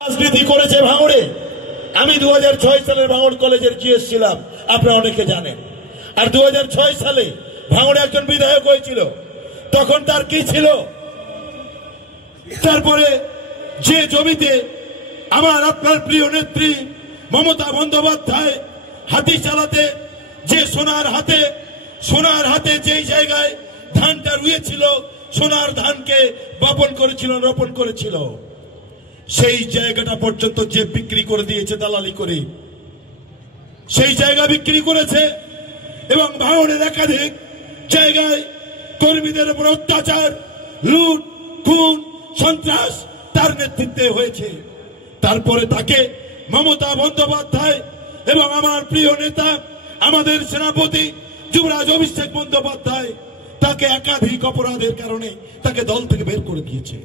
রাজনীতি করেছে ভাঙড়ে। আমি 2006 সালের ভাঙড় কলেজের জিএস ছিলাম, আপনারা অনেকে জানেন। আর 2006 সালে ভাঙড়ে একজন বিধায়ক হয়েছিল। তখন তার কি ছিল? তারপরে যে জমিতে আমার আপনার প্রিয় নেত্রী মমতা বন্দ্যোপাধ্যায় হাতি চালাতে যে সোনার হাতে যেই জায়গায় ধানটা রুয়েছিল, সোনার ধানকে রোপণ করেছিল, সেই জায়গাটা পর্যন্ত যে বিক্রি করে দিয়েছে দালালি করে, সেই জায়গা বিক্রি করেছে। এবং ভাঙড়ের একাধিক জায়গায় কর্মীদের উপর অত্যাচার, লুট, খুন, সন্ত্রাস তার নেতৃত্বে হয়েছে। তারপরে তাকে মমতা বন্দ্যোপাধ্যায় এবং আমার প্রিয় নেতা আমাদের সেনাপতি যুবরাজ অভিষেক বন্দ্যোপাধ্যায় তাকে একাধিক অপরাধের কারণে তাকে দল থেকে বের করে দিয়েছে।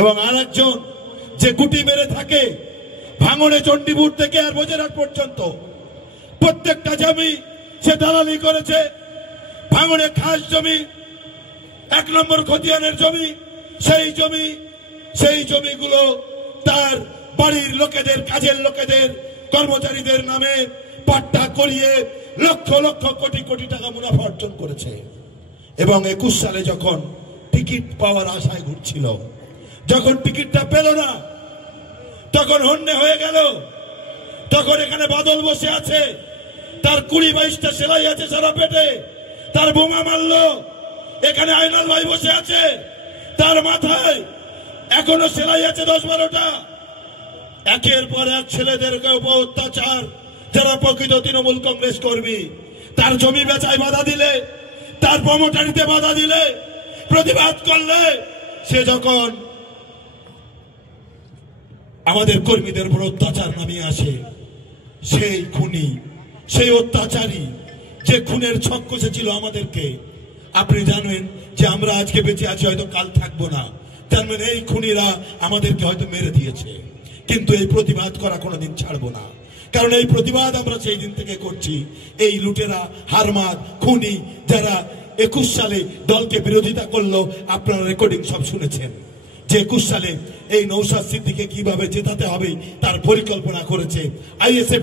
এবং আরেকজন যে গুটি মেরে থাকে ভাঙড়ে চণ্ডীপুর থেকে আর বজেরহাট পর্যন্ত প্রত্যেকটা জমি সে দালালি করেছে। ভাঙড়ে খাস জমি, 1 নম্বর খতিয়ানের জমি, সেই জমিগুলো তার বাড়ির লোকেদের, কাজের লোকেদের, কর্মচারীদের নামে পাট্টা করিয়ে লক্ষ লক্ষ কোটি কোটি টাকা মুনাফা অর্জন করেছে। এবং 21 সালে যখন টিকিট পাওয়ার আশায় ঘুরছিল, যখন টিকিটটা পেল না, তখন হন্যে হয়ে গেল। তখন এখানে বাদল বসে আছে, তার 20-22টা সেলাই আছে সারা পেটে, তার বোমা মারলো। এখানে আইনাল ভাই বসে আছে, তার মাথায় এখনো সেলাই আছে 10-12টা। একের পর এক ছেলেদেরকে উপর অত্যাচার, যারা প্রকৃত তৃণমূল কংগ্রেস কর্মী, তার জমি বেচায় বাধা দিলে, তার প্রমোটারিতে বাধা দিলে, প্রতিবাদ করলে, সে যখন আমাদের কর্মীদের উপর অত্যাচার নামিয়ে আসে, সেই খুনি, সেই অত্যাচারী যে খুনের ছক কষেছিল আমাদেরকে, আপনি জানেন যে আমরা আজকে বেঁচে আছি, হয়তো কাল থাকবো না। তার মানে এই খুনিরা আমাদেরকে হয়তো মেরে দিয়েছে, কিন্তু এই প্রতিবাদ করা কোনোদিন ছাড়বো না। কারণ এই প্রতিবাদ আমরা সেই দিন থেকে করছি। এই লুটেরা, হারমাদ, খুনি যারা 21 সালে দলকে বিরোধিতা করলো, আপনারা রেকর্ডিং সব শুনেছেন যে 21 সালে এই নওশাদ সিদ্দিকীকে কিভাবে জেতাতে হবে তার পরিকল্পনা করেছে আইএসএফ।